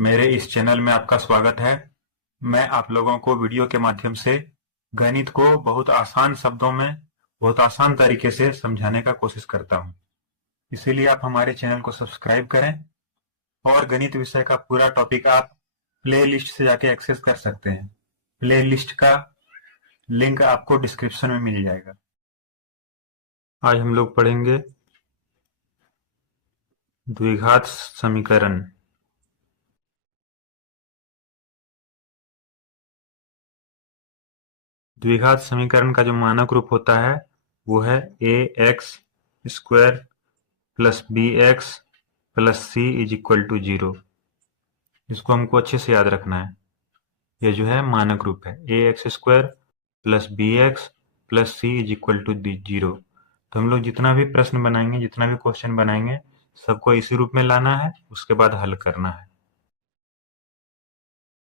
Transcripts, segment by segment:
मेरे इस चैनल में आपका स्वागत है। मैं आप लोगों को वीडियो के माध्यम से गणित को बहुत आसान शब्दों में, बहुत आसान तरीके से समझाने का कोशिश करता हूं। इसीलिए आप हमारे चैनल को सब्सक्राइब करें और गणित विषय का पूरा टॉपिक आप प्ले लिस्ट से जाके एक्सेस कर सकते हैं। प्ले लिस्ट का लिंक आपको डिस्क्रिप्शन में मिल जाएगा। आज हम लोग पढ़ेंगे द्विघात समीकरण। द्विघात समीकरण का जो मानक रूप होता है वो है ax square plus bx plus c is equal to 0। इसको हमको अच्छे से याद रखना है। ये जो है मानक रूप है ax square plus bx plus c is equal to 0। तो हम लोग जितना भी प्रश्न बनाएंगे, जितना भी क्वेश्चन बनाएंगे, सबको इसी रूप में लाना है, उसके बाद हल करना है।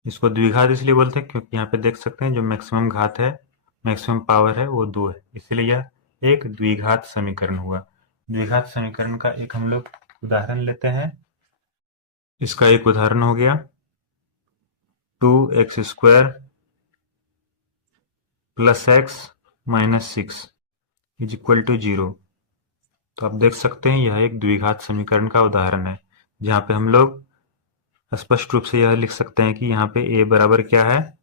इसको द्विघात इसलिए बोलते हैं क्योंकि यहाँ पे देख सकते हैं जो मैक्सिमम घात है, मैक्सिमम पावर है वो 2 है, इसलिए यह एक द्विघात समीकरण हुआ। द्विघात समीकरण का एक हम लोग उदाहरण लेते हैं। इसका एक उदाहरण हो गया 2x square plus x minus 6 is equal to 0। तो आप देख सकते हैं यह एक द्विघात समीकरण का उदाहरण है, जहाँ पे हम लोग स्पष्ट रूप से यह लिख सकते हैं कि यहाँ पे a बराबर क्या है,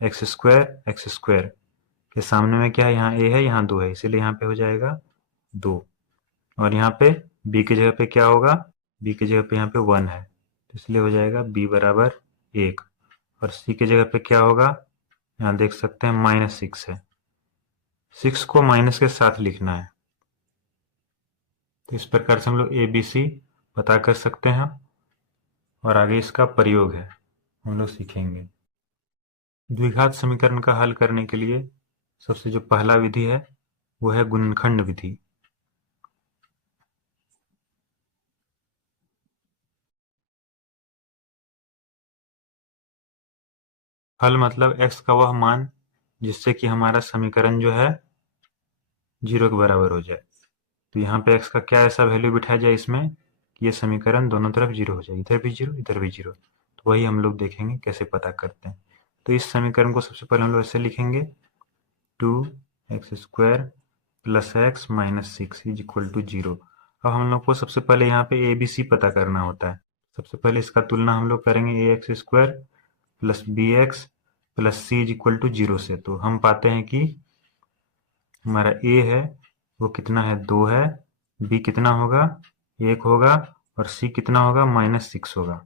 एक्स स्क्वायर के सामने में क्या है, यहाँ a है, यहाँ 2 है, इसीलिए यहाँ पे हो जाएगा 2। और यहाँ पे b की जगह पे क्या होगा, b की जगह पे यहाँ पे 1 है, तो इसलिए हो जाएगा b बराबर 1। और c की जगह पे क्या होगा, यहाँ देख सकते हैं माइनस 6 है, 6 को माइनस के साथ लिखना है। तो इस प्रकार से हम लोग ए बी सी पता कर सकते हैं और आगे इसका प्रयोग है हम लोग सीखेंगे। द्विघात समीकरण का हल करने के लिए सबसे जो पहला विधि है वो है गुणनखंड विधि। हल मतलब x का वह मान जिससे कि हमारा समीकरण जो है 0 के बराबर हो जाए। तो यहाँ पे x का क्या ऐसा वैल्यू बिठाया जाए इसमें कि ये समीकरण दोनों तरफ 0 हो जाए, इधर भी 0 इधर भी 0। तो वही हम लोग देखेंगे कैसे पता करते हैं। तो इस समीकरण को सबसे पहले हम लोग ऐसे लिखेंगे 2x square plus x minus 6 is equal to 0। अब हम लोग को सबसे पहले यहाँ पे ए बी सी पता करना होता है। सबसे पहले इसका तुलना हम लोग करेंगे a x square plus b x plus c is equal to 0 से। तो हम पाते हैं कि हमारा ए है वो कितना है, 2 है, बी कितना होगा, 1 होगा, और सी कितना होगा, माइनस 6 होगा।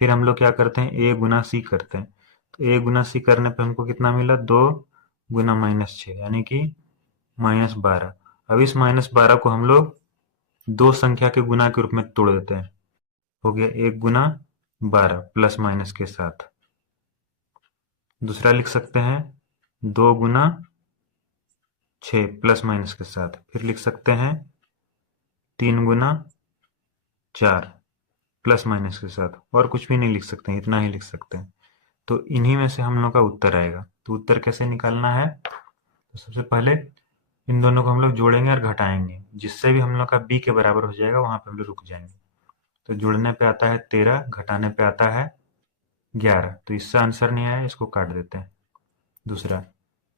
फिर हम लोग क्या करते हैं, ए गुना सी करते हैं। तो ए गुना सी करने पे हमको कितना मिला, 2 गुना माइनस 6 यानी कि माइनस 12। अब इस माइनस 12 को हम लोग दो संख्या के गुना के रूप में तोड़ देते हैं। हो गया 1 गुना 12 प्लस माइनस के साथ। दूसरा लिख सकते हैं 2 गुना 6 प्लस माइनस के साथ। फिर लिख सकते हैं 3 गुना 4 प्लस माइनस के साथ। और कुछ भी नहीं लिख सकते हैं, इतना ही लिख सकते हैं। तो इन्हीं में से हम लोग का उत्तर आएगा। तो उत्तर कैसे निकालना है, तो सबसे पहले इन दोनों को हम लोग जोड़ेंगे और घटाएंगे, जिससे भी हम लोग का b के बराबर हो जाएगा वहां पे हम लोग रुक जाएंगे। तो जोड़ने पे आता है 13, घटाने पे आता है 11। तो इससे आंसर नहीं आया, इसको काट देते हैं। दूसरा,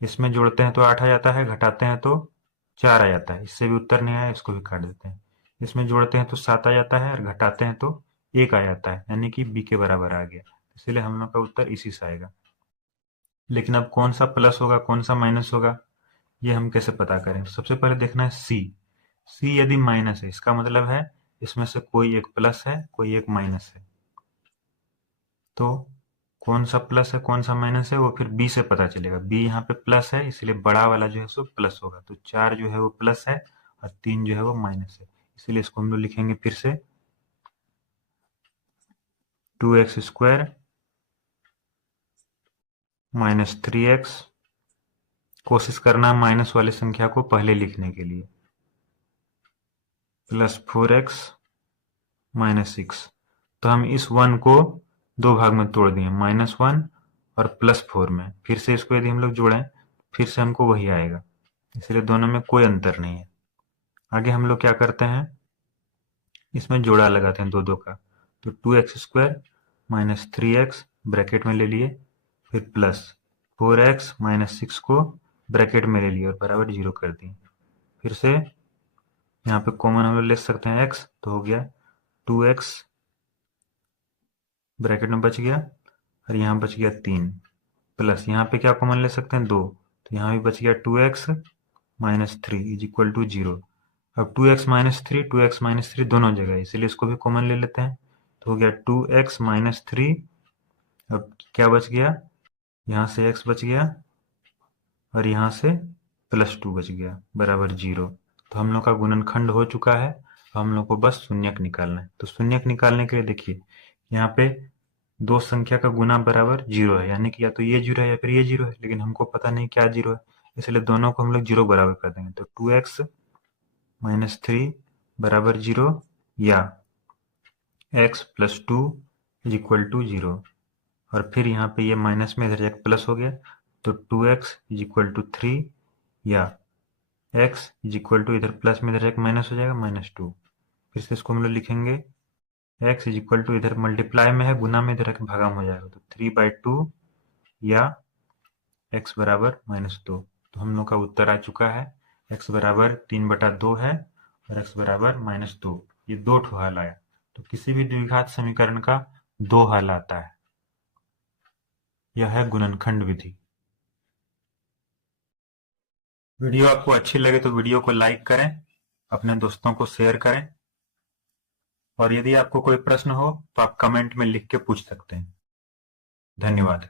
इसमें जोड़ते हैं तो 8 आ जाता है, घटाते हैं तो 4 आ जाता है, इससे भी उत्तर नहीं आया, इसको भी काट देते हैं। इसमें जोड़ते हैं तो 7 आ जाता है और घटाते हैं तो 1 आ जाता है, यानी कि b के बराबर आ गया। इसलिए हम लोग का उत्तर इसी से आएगा। लेकिन अब कौन सा प्लस होगा कौन सा माइनस होगा ये हम कैसे पता करें। सबसे पहले देखना है सी। सी यदि माइनस है इसका मतलब है इसमें से कोई एक प्लस है कोई एक माइनस है। तो कौन सा प्लस है कौन सा माइनस है वो फिर बी से पता चलेगा। बी यहाँ पे प्लस है इसलिए बड़ा वाला जो है सो प्लस होगा। तो 4 जो है वो प्लस है और 3 जो है वो माइनस है, इसलिए इसको हम लोग लिखेंगे फिर से 2x स्क्वायर माइनस 3x। कोशिश करना माइनस वाली संख्या को पहले लिखने के लिए, प्लस 4x माइनस 6। तो हम इस 1 को दो भाग में तोड़ दिए, -1 और +4 में। फिर से इसको यदि हम लोग जोड़ें फिर से हमको वही आएगा, इसलिए दोनों में कोई अंतर नहीं है। आगे हम लोग क्या करते हैं, इसमें जोड़ा लगाते हैं दो दो का। तो 2x square minus 3x bracket में ले लिए, फिर प्लस 4x माइनस 6 को ब्रैकेट में ले लिए और बराबर 0 कर दिए। फिर से यहाँ पे कॉमन हम लोग ले सकते हैं x, तो हो गया 2x ब्रैकेट में बच गया और यहाँ बच गया 3, प्लस यहाँ पे क्या कॉमन ले सकते हैं 2, तो यहाँ भी बच गया 2x minus 3 is equal to 0। अब 2x माइनस थ्री दोनों जगह है, इसलिए इसको भी कॉमन ले लेते हैं, तो हो गया 2x माइनस 3। अब क्या बच गया, यहाँ से x बच गया और यहाँ से प्लस 2 बच गया बराबर 0। तो हम लोग का गुणनखंड हो चुका है, हम लोग को बस शून्यक निकालना है। तो शून्यक निकालने के लिए देखिए यहाँ पे दो संख्या का गुना बराबर 0 है, यानी कि या तो ये 0 है या फिर ये 0 है, लेकिन हमको पता नहीं क्या 0 है, इसलिए दोनों को हम लोग 0 बराबर कर देंगे। तो 2x माइनस 3 बराबर 0 या x plus 2 is equal to 0। और फिर यहाँ पे ये माइनस में इधर जाकर प्लस हो गया, तो 2x इज इक्वल टू 3 या x इज इक्वल टू इधर प्लस में इधर जाकर माइनस हो जाएगा माइनस 2। फिर से इसको हम लोग लिखेंगे x इज इक्वल टू इधर मल्टीप्लाई में है, गुना में इधर भागा में हो जाएगा, तो 3/2 या x बराबर -2। तो हम लोग का उत्तर आ चुका है, x बराबर 3/2 है और x बराबर -2। ये दो ठो हल आया। तो किसी भी द्विघात समीकरण का दो हल आता है, यह है गुणनखंड विधि। वीडियो आपको अच्छी लगे तो वीडियो को लाइक करें, अपने दोस्तों को शेयर करें, और यदि आपको कोई प्रश्न हो तो आप कमेंट में लिख के पूछ सकते हैं। धन्यवाद।